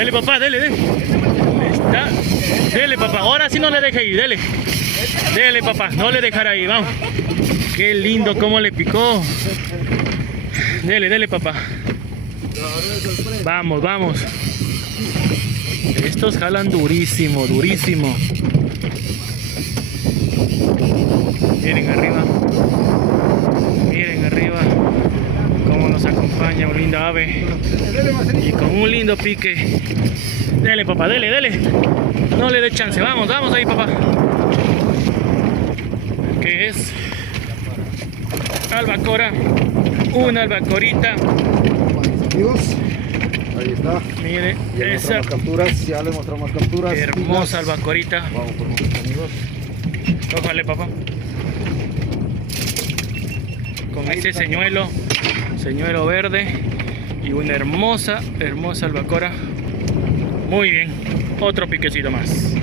Dele, papá, dele. Está. Dele, papá. Ahora sí no le deje ir, dele. Dele, papá, no le dejará ir, vamos. Qué lindo cómo le picó. Dele, papá. Vamos. Estos jalan durísimo. Miren arriba cómo nos acompaña un lindo ave y con un lindo pique. Dele, papá, dele. No le dé chance, vamos ahí, papá. Que es albacora, una albacorita. Amigos, ahí está. Mire, ya esa más capturas, ya le mostramos capturas. hermosa albacorita. Vamos por nuestros amigos. Cójale, papá. Con ese señuelo verde y una hermosa albacora. Muy bien, otro piquecito más.